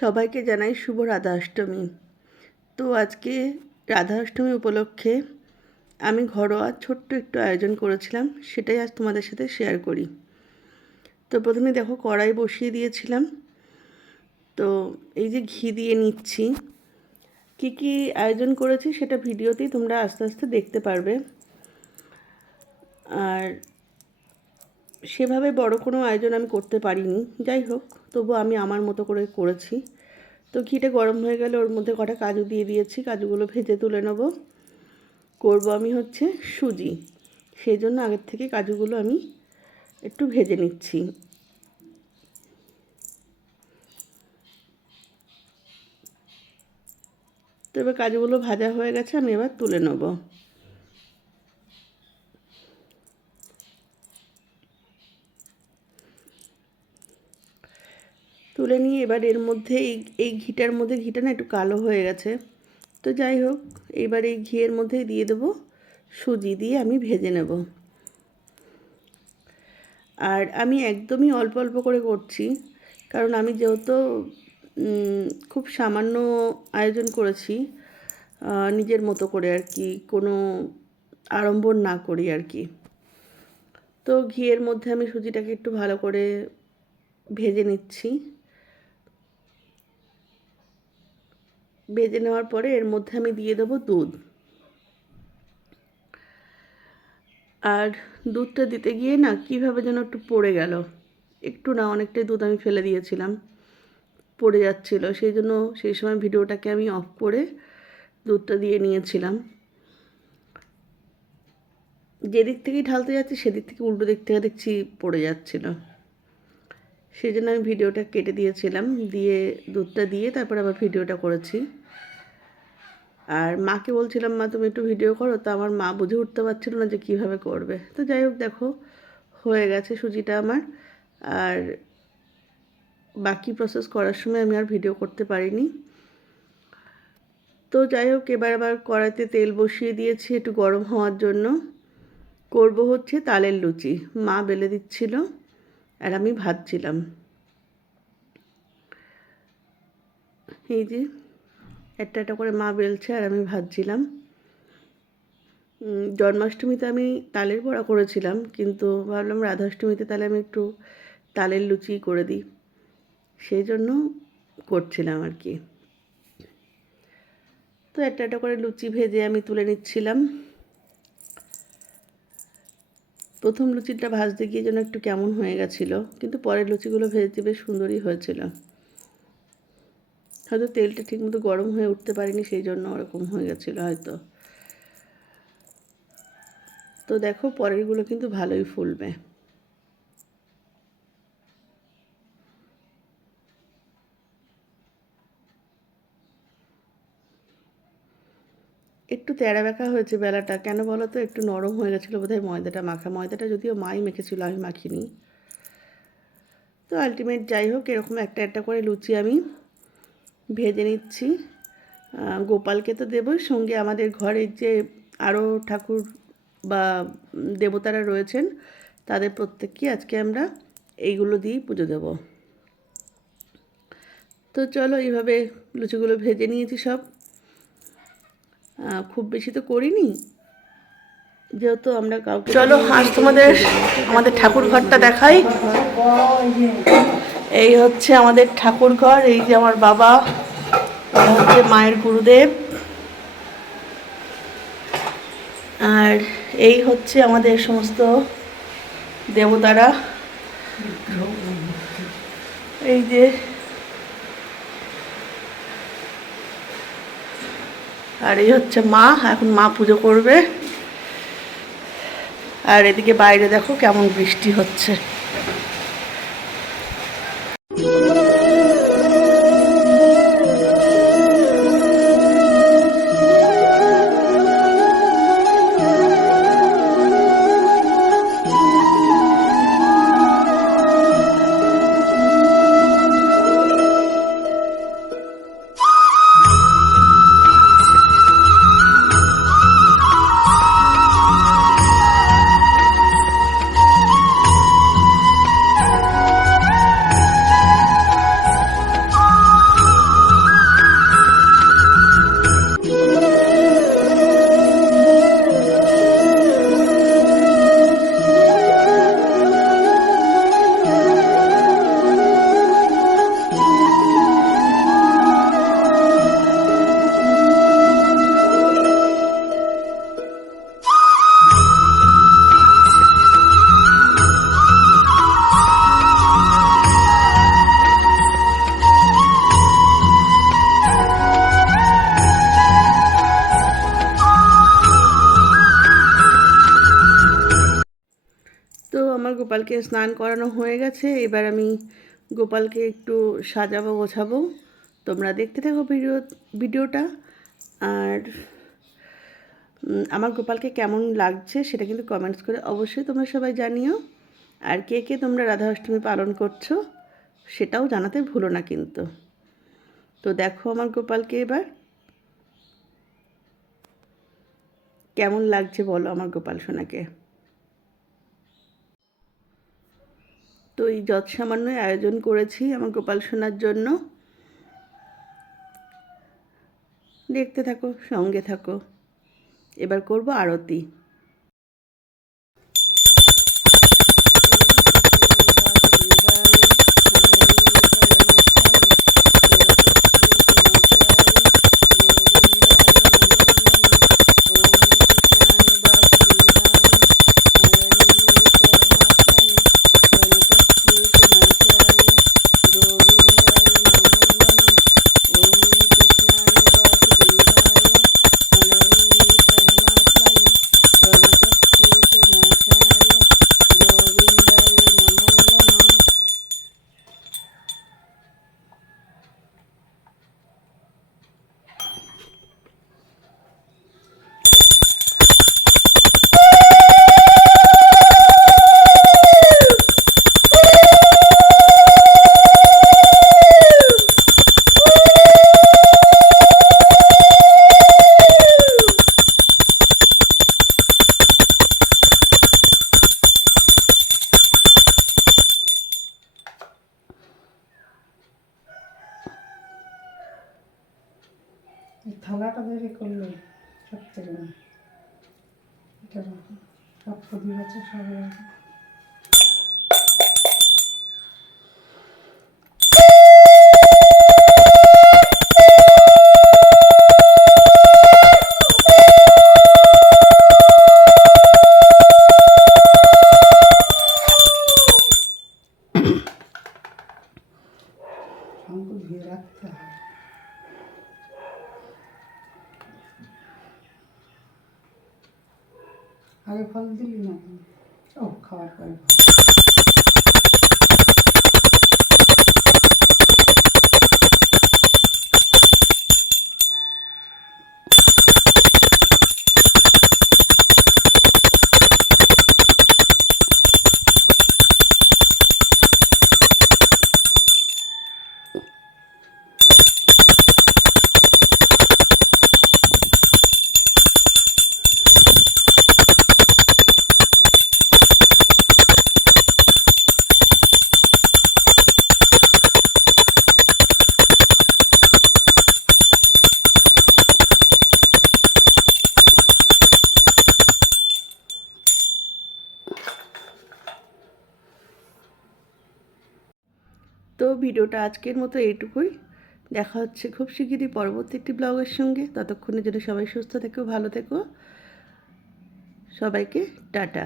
সবাইকে জানাই শুভ রাধা অষ্টমী তো আজকে রাধা অষ্টমী উপলক্ষে আমি ঘরোয়া ছোট্ট একটু আয়োজন করেছিলাম, সেটাই আজ তোমাদের সাথে শেয়ার করি। তো প্রথমে দেখো কড়াই বসিয়ে দিয়েছিলাম। তো এই যে ঘি দিয়ে নিচ্ছি, কি কি আয়োজন করেছি সেটা ভিডিওতেই তোমরা আস্তে আস্তে দেখতে পারবে। আর সেভাবে বড় কোনো আয়োজন আমি করতে পারিনি, যাই হোক। তবু আমি আমার মতো করে করেছি। তো ঘিটা গরম হয়ে গেলে ওর মধ্যে কটা কাজু দিয়ে দিয়েছি, কাজুগুলো ভেজে তুলে নেব। করব আমি হচ্ছে সুজি। সেই জন্য আগের থেকে কাজুগুলো আমি একটু ভেজে নিচ্ছি। তো এবার কাজুগুলো ভাজা হয়ে গেছে, আমি এবার তুলে নেব। তুলে নিয়ে এবার এর মধ্যে এই এই ঘিটার মধ্যে, ঘিটা না একটু কালো হয়ে গেছে। তো যাই হোক, এবার এই ঘিয়ের মধ্যেই দিয়ে দেবো সুজি দিয়ে আমি ভেজে নেব। আর আমি একদমই অল্প অল্প করে করছি, কারণ আমি যেহেতু খুব সামান্য আয়োজন করেছি নিজের মতো করে আর কি, কোনো আড়ম্বর না করি আর কি। তো ঘিয়ের মধ্যে আমি সুজিটাকে একটু ভালো করে ভেজে নিচ্ছি। ভেজে নেওয়ার পরে এর মধ্যে আমি দিয়ে দেবো দুধ। আর দুধটা দিতে গিয়ে না কীভাবে যেন একটু পড়ে গেল। একটু না অনেকটাই দুধ আমি ফেলে দিয়েছিলাম। পড়ে যাচ্ছিল। সেই জন্য সেই সময় ভিডিওটাকে আমি অফ করে দুধটা দিয়ে নিয়েছিলাম। যেদিক থেকেই ঢালতে যাচ্ছি, সেদিক থেকে উল্টো দিক থেকে দেখছি পড়ে যাচ্ছিল। সেই জন্য আমি ভিডিওটা কেটে দিয়েছিলাম। দিয়ে দুধটা দিয়ে তারপর আবার ভিডিওটা করেছি। আর মাকে বলছিলাম, মা, তুমি একটু ভিডিও করো। তো আমার মা বুঝে উঠতে পারছিল না যে কীভাবে করবে। তো যাই হোক, দেখো, হয়ে গেছে সুজিটা আমার। আর বাকি প্রসেস করার সময় আমি আর ভিডিও করতে পারিনি। তো যাই হোক, এবার আবার কড়াইতে তেল বসিয়ে দিয়েছি একটু গরম হওয়ার জন্য। করব হচ্ছে তালের লুচি। মা বেলে দিচ্ছিল। আর আমি ভাজছিলাম। এই যে, একটা একটা করে মা বেলছে আর আমি ভাজছিলাম। জন্মাষ্টমীতে আমি তালের বড়া করেছিলাম, কিন্তু ভাবলাম রাধাষ্টমীতে তাহলে আমি একটু তালের লুচি করে দিই। সেই জন্য করছিলাম আর কি। তো একটা একটা করে লুচি ভেজে আমি তুলে নিচ্ছিলাম। প্রথম লুচিটা ভাজতে গিয়ে যেন একটু কেমন হয়ে গেছিল, কিন্তু পরের লুচিগুলো ভেজতে বেশ সুন্দরই হয়েছিল। হয়তো তেলটা ঠিকমতো গরম হয়ে উঠতে পারিনি, সেই জন্য ওরকম হয়ে গেছিল হয়তো। তো দেখো, পরেরগুলো কিন্তু ভালোই ফুলবে। একটু তেড়া ব্যাখা হয়েছে বেলাটা। কেন বলো তো? একটু নরম হয়ে গেছিল বোধহয় ময়দাটা মাখা। ময়দাটা যদিও মাই মেখেছিল, আমি মাখিনি। তো আলটিমেট যাই হোক, এরকম একটা একটা করে লুচি আমি ভেজে নিচ্ছি। গোপালকে তো দেবই। সঙ্গে আমাদের ঘরের যে আরও ঠাকুর বা দেবতারা রয়েছেন, তাদের প্রত্যেককে আজকে আমরা এইগুলো দিয়েই পুজো দেব। তো চলো এইভাবে লুচিগুলো ভেজে নিয়েছি সব। খুব বেশি তো করিনি। যেহেতু আমরা কাউকে চলো আজ তোমাদের আমাদের ঠাকুর ঘরটা দেখাই। এই হচ্ছে আমাদের ঠাকুর ঘর এই যে আমার বাবা হচ্ছে মায়ের গুরুদেব। আর এই হচ্ছে আমাদের সমস্ত দেবতারা। এই যে আর এই হচ্ছে মা, এখন মা পুজো করবে। আর এদিকে বাইরে দেখো কেমন বৃষ্টি হচ্ছে। গোপালকে স্নান করানো হয়ে গেছে। এবার আমি গোপালকে একটু সাজাবো, গোছাবো। তোমরা দেখতে থাকো ভিডিও, ভিডিওটা। আর আমার গোপালকে কেমন লাগছে সেটা কিন্তু কমেন্টস করে অবশ্যই তোমরা সবাই জানিও। আর কে কে তোমরা রাধা অষ্টমী পালন করছ সেটাও জানাতে ভুলো না কিন্তু। তো দেখো আমার গোপালকে এবার। কেমন লাগছে বলো আমার গোপাল সোনাকে। তো এই যত সামান্যই আয়োজন করেছি আমার গোপাল সোনার জন্য। দেখতে থাকো, সঙ্গে থাকো। এবার করব আরতি। রাখো সব প্রদীপ আছে সব আগে ফল দিলি না কেন? ভিডিওটা আজকের মতো এইটুকুই। দেখা হচ্ছে খুব শিগগিরই পরবর্তী একটি ব্লগের সঙ্গে। ততক্ষণের জন্য সবাই সুস্থ থেকো, ভালো থেকো। সবাইকে টাটা।